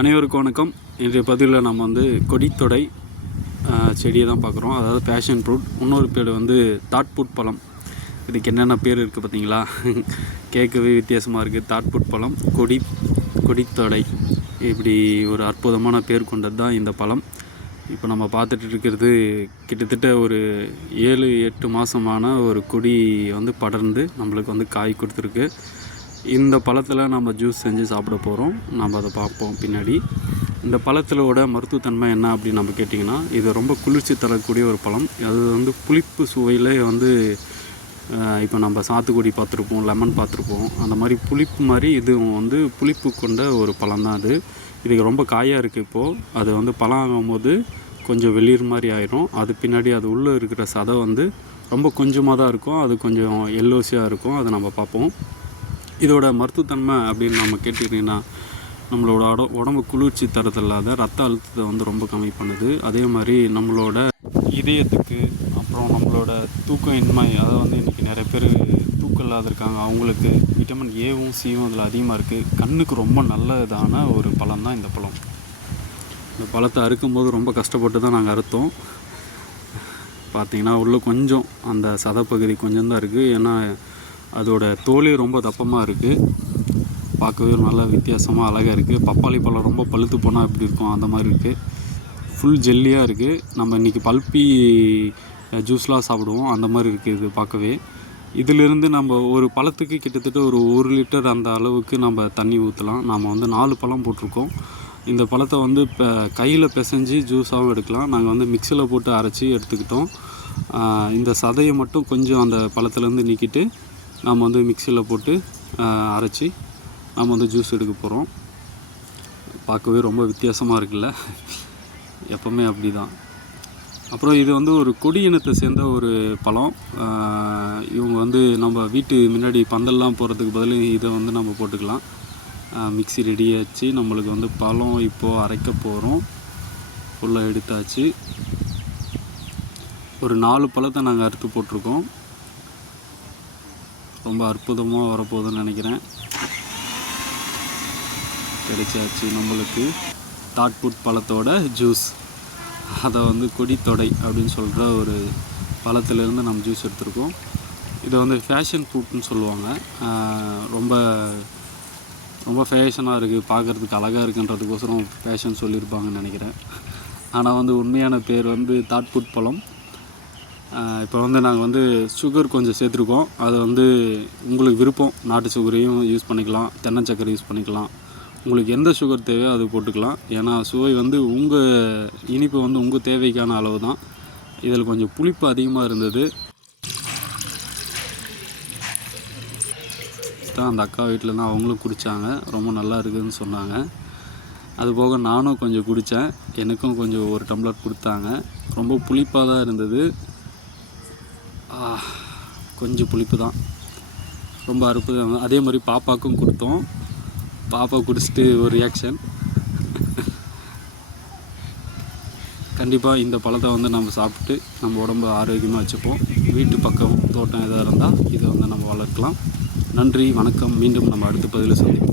அனைவருக்கும் வணக்கம். இன்றைய பதிவில் நம்ம வந்து கொடித்தொடை செடியை தான் பார்க்குறோம். அதாவது பேஷன் ஃப்ரூட். இன்னொரு பேர் வந்து தாட்புட் பழம். இதுக்கு என்னென்ன பேர் இருக்குது பார்த்தீங்களா? கேட்கவே வித்தியாசமாக இருக்குது. தாட்புட் பழம், கொடித்தொடை, இப்படி ஒரு அற்புதமான பேர் கொண்டது தான் இந்த பழம். இப்போ நம்ம பார்த்துட்டு இருக்கிறது கிட்டத்தட்ட ஒரு 7-8 மாதமான ஒரு கொடி வந்து படர்ந்து நம்மளுக்கு வந்து காய் கொடுத்துருக்கு. இந்த பழத்தில் நம்ம ஜூஸ் செஞ்சு சாப்பிட போகிறோம். நம்ம அதை பார்ப்போம் பின்னாடி. இந்த பழத்திலோட மருத்துவத்தன்மை என்ன அப்படின்னு நம்ம கேட்டிங்கன்னா, இது ரொம்ப குளிர்ச்சி தரக்கூடிய ஒரு பழம். அது வந்து புளிப்பு சுவையில் வந்து இப்போ நம்ம சாத்துக்குடி பார்த்துருப்போம், லெமன் பார்த்துருப்போம். அந்த மாதிரி புளிப்பு மாதிரி இது வந்து புளிப்பு கொண்ட ஒரு பழம் தான் அது. இதுக்கு ரொம்ப காயாக இருக்குது. இப்போது அது வந்து பழம் ஆகும்போது கொஞ்சம் வெளிர் மாதிரி ஆயிரும். அது பின்னாடி அது உள்ளே இருக்கிற சதை வந்து ரொம்ப கொஞ்சமாக தான் இருக்கும். அது கொஞ்சம் எல்லோஸியாக இருக்கும். அதை நம்ம பார்ப்போம். இதோட மருத்துவத்தன்மை அப்படின்னு நம்ம கேட்டுக்கிட்டிங்கன்னா, நம்மளோட உடம்பு குளிர்ச்சி தரது இல்லாத ரத்த அழுத்தத்தை வந்து ரொம்ப கம்மி பண்ணுது. அதே மாதிரி நம்மளோட இதயத்துக்கு, அப்புறம் நம்மளோட தூக்கம் இன்மை, அதை வந்து இன்றைக்கி நிறைய பேர் தூக்கம் இல்லாத இருக்காங்க. அவங்களுக்கு விட்டமின் ஏவும் சியும் அதில் அதிகமாக இருக்குது. கண்ணுக்கு ரொம்ப நல்லதான ஒரு பழம் தான் இந்த பழம். இந்த பழத்தை அறுக்கும்போது ரொம்ப கஷ்டப்பட்டு தான் நாங்கள் அறுத்தோம். பார்த்திங்கன்னா உள்ளே கொஞ்சம் அந்த சதைப்பகுதி கொஞ்சம் தான் இருக்குது. ஏன்னா அதோட தோலே ரொம்ப தப்பமாக இருக்குது. பார்க்கவே நல்லா வித்தியாசமாக அழகாக இருக்குது. பப்பாளி பழம் ரொம்ப பழுத்து போனால் எப்படி இருக்கும் அந்த மாதிரி இருக்குது. ஃபுல் ஜெல்லியாக இருக்குது. நம்ம இன்றைக்கி பல்பி ஜூஸ்லாம் சாப்பிடுவோம், அந்த மாதிரி இருக்குது இது பார்க்கவே. இதிலிருந்து நம்ம ஒரு பழத்துக்கு கிட்டத்தட்ட ஒரு 1 லிட்டர் அந்த அளவுக்கு நம்ம தண்ணி ஊற்றலாம். நாம் வந்து 4 பழம் போட்டிருக்கோம். இந்த பழத்தை வந்து இப்போ கையில் பிசைஞ்சு ஜூஸாகவும் எடுக்கலாம். நாங்கள் வந்து மிக்சியில் போட்டு அரைச்சி எடுத்துக்கிட்டோம். இந்த சதையை மட்டும் கொஞ்சம் அந்த பழத்துலேருந்து நீக்கிட்டு நம்ம வந்து மிக்சியில் போட்டு அரைச்சி நம்ம வந்து ஜூஸ் எடுக்க போகிறோம். பார்க்கவே ரொம்ப வித்தியாசமாக இருக்குல்ல? எப்போவுமே அப்படி தான். அப்புறம் இது வந்து ஒரு கொடி இனத்தை சேர்ந்த ஒரு பழம். இவங்க வந்து நம்ம வீட்டு முன்னாடி பந்தல்லாம் போகிறதுக்கு பதில் இதை வந்து நம்ம போட்டுக்கலாம். மிக்சி ரெடியாச்சு. நம்மளுக்கு வந்து பழம் இப்போது அரைக்க போகிறோம். ஃபுல்லாக எடுத்தாச்சு. ஒரு 4 பழத்தை நாங்கள் அறுத்து போட்டிருக்கோம். ரொம்ப அற்புதமாக வரப்போகுதுன்னு நினைக்கிறேன். கிடைச்சாச்சு நம்மளுக்கு தாட்புட் பழத்தோட ஜூஸ். அதை வந்து கொடித்தொடை அப்படின்னு சொல்கிற ஒரு பழத்திலேருந்து நம்ம ஜூஸ் எடுத்துருக்கோம். இதை வந்து ஃபேஷன் ஃப்ரூட்னு சொல்லுவாங்க. ரொம்ப ரொம்ப ஃபேஷனாக இருக்குது, பார்க்குறதுக்கு அழகாக இருக்குன்றதுக்கோசரம் ஃபேஷன் சொல்லியிருப்பாங்கன்னு நினைக்கிறேன். ஆனால் வந்து உண்மையான பேர் வந்து தாட்புட் பழம். இப்போ வந்து நாங்கள் வந்து சுகர் கொஞ்சம் சேர்த்துருக்கோம். அது வந்து உங்களுக்கு விருப்பம், நாட்டு சுகரையும் யூஸ் பண்ணிக்கலாம், தென்னை சக்கரை யூஸ் பண்ணிக்கலாம். உங்களுக்கு எந்த சுகர் தேவையோ அது போட்டுக்கலாம். ஏன்னா சுவை வந்து இனிப்பு வந்து உங்கள் தேவைக்கான அளவு தான். இதில் கொஞ்சம் புளிப்பு அதிகமாக இருந்தது தான். அந்த அக்கா வீட்டில் தான் அவங்களும் குடித்தாங்க. ரொம்ப நல்லா இருக்குதுன்னு சொன்னாங்க. அதுபோக நானும் கொஞ்சம் குடித்தேன். எனக்கும் கொஞ்சம் ஒரு டம்ளர் கொடுத்தாங்க. ரொம்ப புளிப்பாக தான் இருந்தது. கொஞ்சம் புளிப்பு தான், ரொம்ப அற்புதம். அதே மாதிரி பாப்பாவுக்கும் கொடுத்தோம். பாப்பா குடிச்சிட்டு ஒரு ரியாக்ஷன். கண்டிப்பாக இந்த பழத்தை வந்து நம்ம சாப்பிட்டு நம்ம உடம்பு ஆரோக்கியமாக வச்சுப்போம். வீட்டு பக்கம் தோட்டம் எதாக இருந்தால் இதை வந்து நம்ம வளர்க்கலாம். நன்றி, வணக்கம். மீண்டும் நம்ம அடுத்த பதிவில் சந்திப்போம்.